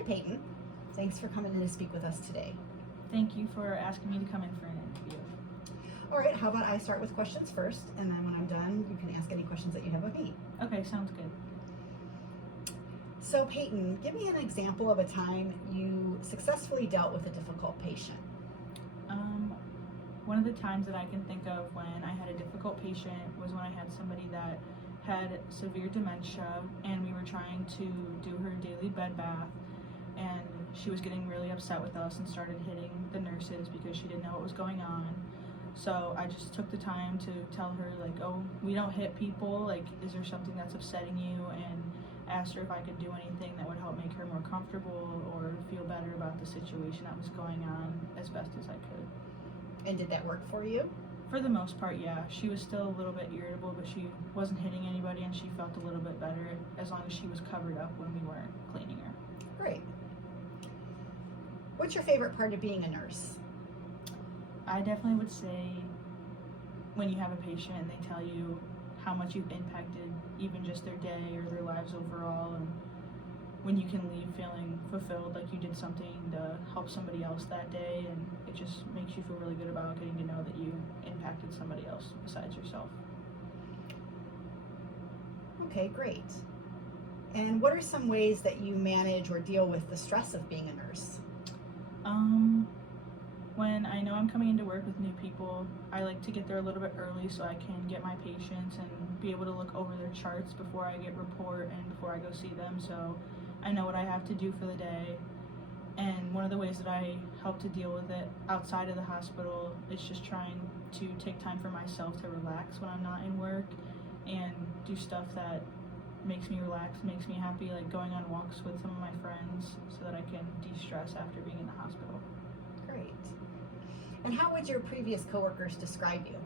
Hi, Payton. Thanks for coming in to speak with us today. Thank you for asking me to come in for an interview. All right, how about I start with questions first, and then when I'm done, you can ask any questions that you have of me. Okay, sounds good. So, Payton, give me an example of a time you successfully dealt with a difficult patient. One of the times that I can think of when I had a difficult patient was when I had somebody that had severe dementia, and we were trying to do her daily bed bath, and she was getting really upset with us and started hitting the nurses because she didn't know what was going on. So I just took the time to tell her, like, oh, we don't hit people, like, is there something that's upsetting you? And asked her if I could do anything that would help make her more comfortable or feel better about the situation that was going on as best as I could. And did that work for you? For the most part, yeah. She was still a little bit irritable, but she wasn't hitting anybody, and she felt a little bit better as long as she was covered up when we weren't cleaning her. Great. What's your favorite part of being a nurse? I definitely would say when you have a patient and they tell you how much you've impacted even just their day or their lives overall, and when you can leave feeling fulfilled, like you did something to help somebody else that day, and it just makes you feel really good about getting to know that you impacted somebody else besides yourself. Okay, great. And what are some ways that you manage or deal with the stress of being a nurse? When I know I'm coming into work with new people, I like to get there a little bit early so I can get my patients and be able to look over their charts before I get report and before I go see them, so I know what I have to do for the day. And one of the ways that I help to deal with it outside of the hospital is just trying to take time for myself to relax when I'm not in work and do stuff that makes me relax, makes me happy, like going on walks with some of my friends so that I can de-stress after being in the hospital. Great. And how would your previous coworkers describe you?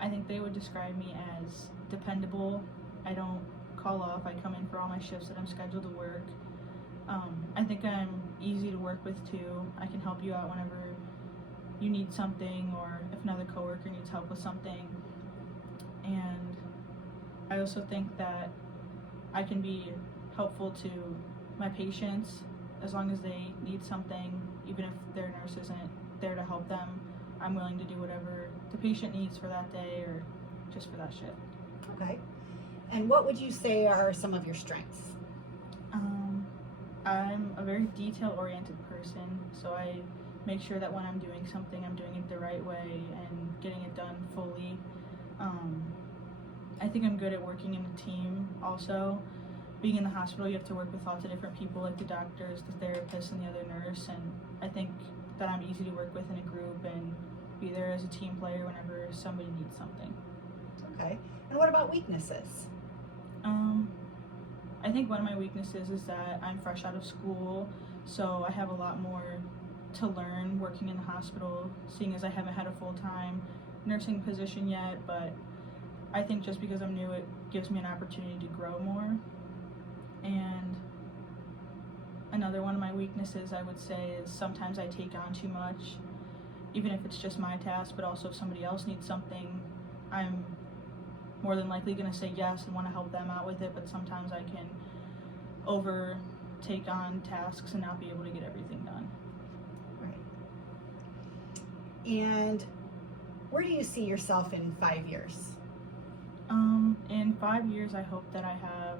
I think they would describe me as dependable. I don't call off. I come in for all my shifts that I'm scheduled to work. I think I'm easy to work with too. I can help you out whenever you need something, or if another coworker needs help with something. And I also think that I can be helpful to my patients as long as they need something, even if their nurse isn't there to help them. I'm willing to do whatever the patient needs for that day or just for that shift. Okay. And what would you say are some of your strengths? I'm a very detail-oriented person, so I make sure that when I'm doing something, I'm doing it the right way and getting it done fully. I think I'm good at working in a team also. Being in the hospital, you have to work with lots of different people, like the doctors, the therapist, and the other nurse, and I think that I'm easy to work with in a group and be there as a team player whenever somebody needs something. Okay. And what about weaknesses? I think one of my weaknesses is that I'm fresh out of school, so I have a lot more to learn working in the hospital, seeing as I haven't had a full-time nursing position yet, but I think just because I'm new, it gives me an opportunity to grow more. And another one of my weaknesses, I would say, is sometimes I take on too much, even if it's just my task, but also if somebody else needs something, I'm more than likely going to say yes and want to help them out with it, but sometimes I can take on tasks and not be able to get everything done. Right. And where do you see yourself in 5 years? In 5 years, I hope that I have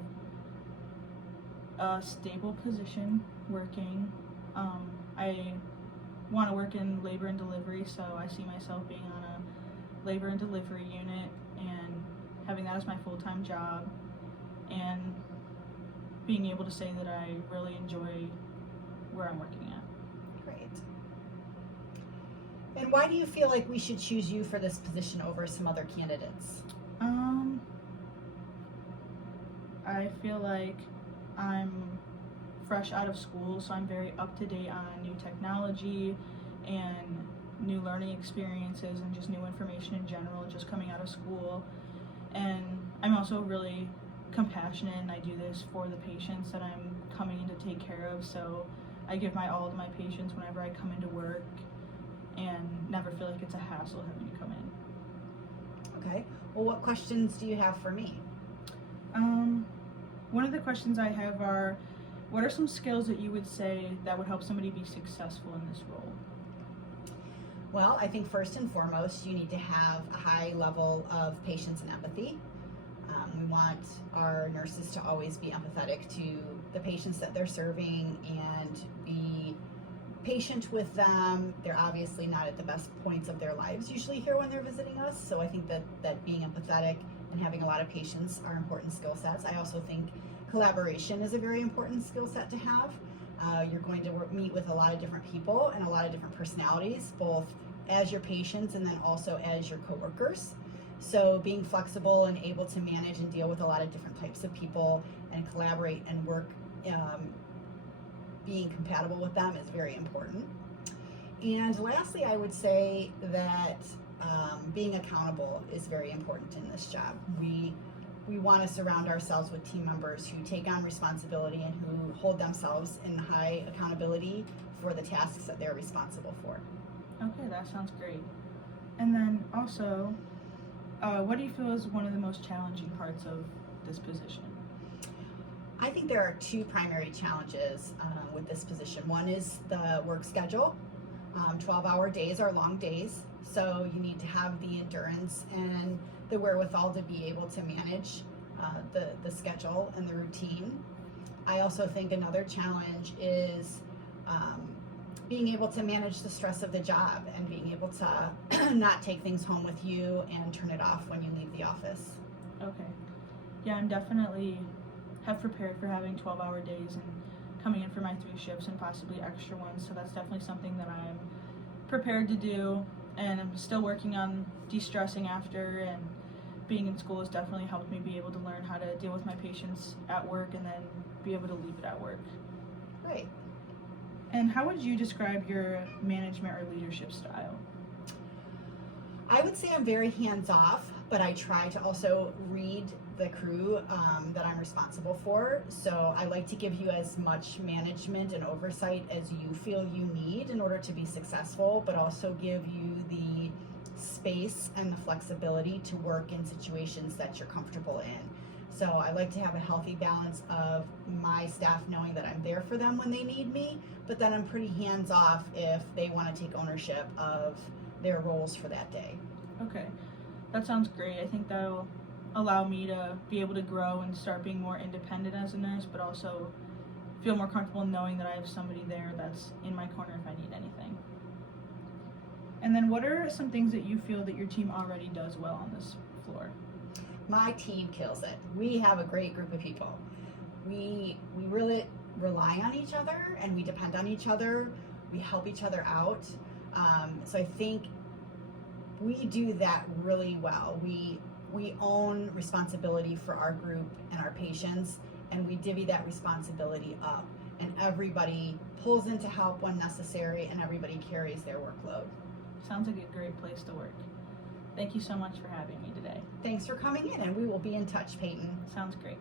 a stable position working. I want to work in labor and delivery, so I see myself being on a labor and delivery unit and having that as my full-time job, and being able to say that I really enjoy where I'm working at. Great. And why do you feel like we should choose you for this position over some other candidates? I feel like I'm fresh out of school, so I'm very up to date on new technology and new learning experiences and just new information in general, just coming out of school. And I'm also really compassionate, and I do this for the patients that I'm coming in to take care of, so I give my all to my patients whenever I come into work and never feel like it's a hassle having to come in. Okay. Well, what questions do you have for me? One of the questions I have are, what are some skills that you would say that would help somebody be successful in this role? Well, I think first and foremost, you need to have a high level of patience and empathy. We want our nurses to always be empathetic to the patients that they're serving and be patient with them. They're obviously not at the best points of their lives usually here when they're visiting us, so I think that being empathetic and having a lot of patience are important skill sets. I also think collaboration is a very important skill set to have. You're going to meet with a lot of different people and a lot of different personalities, both as your patients and then also as your coworkers. So being flexible and able to manage and deal with a lot of different types of people and collaborate and work, being compatible with them is very important. And lastly, I would say that being accountable is very important in this job. We want to surround ourselves with team members who take on responsibility and who hold themselves in high accountability for the tasks that they're responsible for. Okay, that sounds great. And then also, what do you feel is one of the most challenging parts of this position? I think there are two primary challenges with this position. One is the work schedule. 12-hour days are long days, so you need to have the endurance and the wherewithal to be able to manage the schedule and the routine. I also think another challenge is being able to manage the stress of the job and being able to not take things home with you and turn it off when you leave the office. Okay. Yeah, I'm definitely have prepared for having 12-hour days and coming in for my 3 shifts and possibly extra ones, so that's definitely something that I'm prepared to do, and I'm still working on de-stressing after, and being in school has definitely helped me be able to learn how to deal with my patients at work and then be able to leave it at work. Great. And how would you describe your management or leadership style? I would say I'm very hands-off, but I try to also read the crew that I'm responsible for. So I like to give you as much management and oversight as you feel you need in order to be successful, but also give you the space and the flexibility to work in situations that you're comfortable in. So I like to have a healthy balance of my staff knowing that I'm there for them when they need me, but then I'm pretty hands-off if they want to take ownership of their roles for that day. Okay, that sounds great. I think that'll allow me to be able to grow and start being more independent as a nurse, but also feel more comfortable knowing that I have somebody there that's in my corner if I need anything. And then what are some things that you feel that your team already does well on this floor? My team kills it. We have a great group of people. We really rely on each other and we depend on each other. We help each other out. So I think we do that really well. We own responsibility for our group and our patients, and we divvy that responsibility up. And everybody pulls in to help when necessary, and everybody carries their workload. Sounds like a great place to work. Thank you so much for having me today. Thanks for coming in, and we will be in touch, Payton. Sounds great.